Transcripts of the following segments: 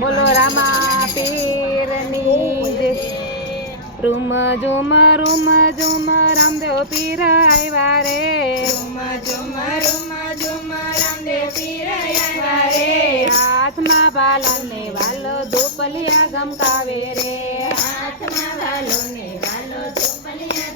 બોલો રામા પીરની જય રૂમ ઝુમ રૂમ ઝુમ રામદેવ પીર આવ્યા રે. રૂમ ઝુમ રૂમ ઝુમ રામદેવ પીર આવ્યા રે. હાથમાં બાલાને વાલો ધોપલિયા ગમકાવે રે. હાથમાં વાલો ને વાલો ચોપલિયા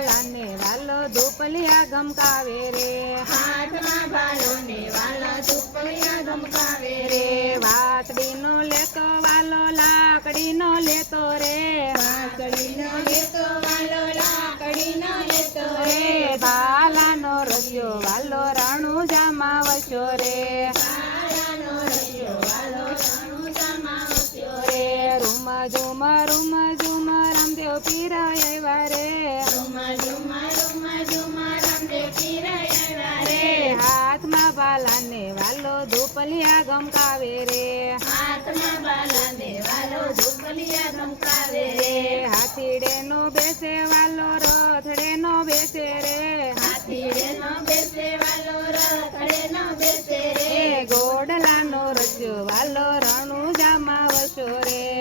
બાલાને વાલો ધૂપલિયા ગમકાવે રે. હાથમાં ભાલો ને વાલો ધૂપલિયા ગમકાવે રે. વાસડીનો લેતો વાલો લાકડીનો લેતો રે. વાસડીનો લેતો વાલો લાકડીનો લેતો રે. ભાલાનો રસ્યો વાલો રણુજામાં વસ્યો રે. ધૂપલિયા ગમકાવે રે. હાથમાં બાલા મેવાલો ધૂપલિયા ગમકાવે રે. હાથીડે નો બેસે વાલો રથડે નો બેસે રે. હાથીડે નો બેસે વાલો રથડે નો બેસે રે. ગોડલાનો રસ્યો વાલો રણુજામાં વસો રે.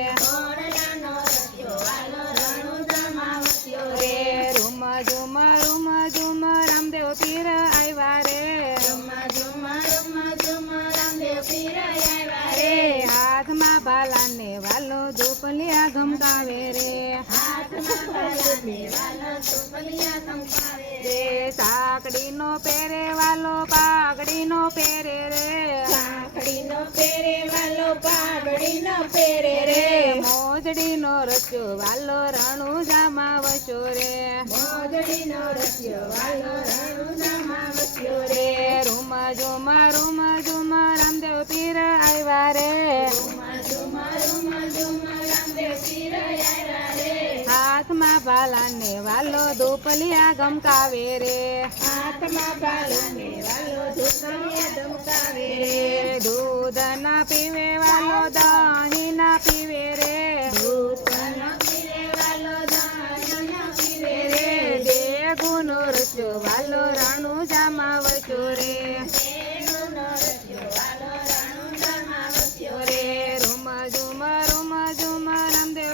હાથમાં બાલાને વાલો ધૂપલિયા ધમકાવે રે. રે. સાકડીનો પહેરે વાલો પાઘડીનો પહેરે રે. સાંકળીનો પહેરે વાલો પાઘડીનો પહેરે રે. મોજડીનો રસ્યો વાલો રણુજામાં વસો રે. મોજડીનો રચ્યો વાલો રણુજામાં વસ્યો રે. રૂમ ઝુમ રૂમ હાથમાં ભાલાને વાલો ધૂપલિયા ગમકાવે રે. હાથમાં બાલાને વાલો ધૂપલિયા ધમકાવે રે. દૂધ ના પીવે વાલો દહીં ના પીવે રે. દૂધ ના પીવે વાલો દહીં ના પીવે રે. દે ગુનો રસ્યો વાલો રાણુ વસો રે. ઝુમ રૂમ ઝુમ રામદેવ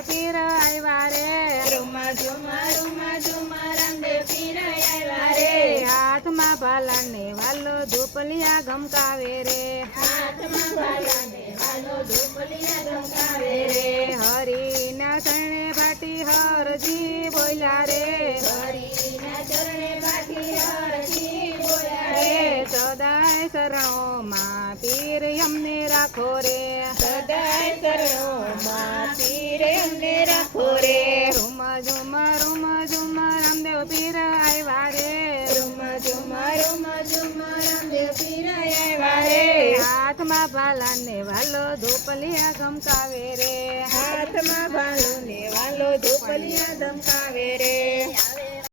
પીર આવ્યા રે રૂમ ઝુમ રૂમ ઝુમ રામદેવ પીર આવ્યા રે હાથમાં ભાલાને વાલો ધૂપલિયા ગમકાવે રે. હાથમાં બાલાને વાલો ધૂપલિયા રે. શરણે ભાટી હરજી બોલ્યા રે. હરિના ચરણે બાટી હરજી બોલ્યા રે. રે સદાય શરણોમાં પીર અમને રાખો રે. સદાય શરણોમાં પીરે અમને રાખો રે રૂમ ઝુમ રૂમ ઝુમ રામદેવ પીર આવ્યા રે રૂમ ઝુમ રૂમ ઝુમ રામદેવ પીર આવ્યા રે હાથમાં બાલાને વાલો ધૂપલિયા ગમકાવે રે હાથમાં ભાલુને વાલો ધોપલિયા ધમકાવે રે. આવે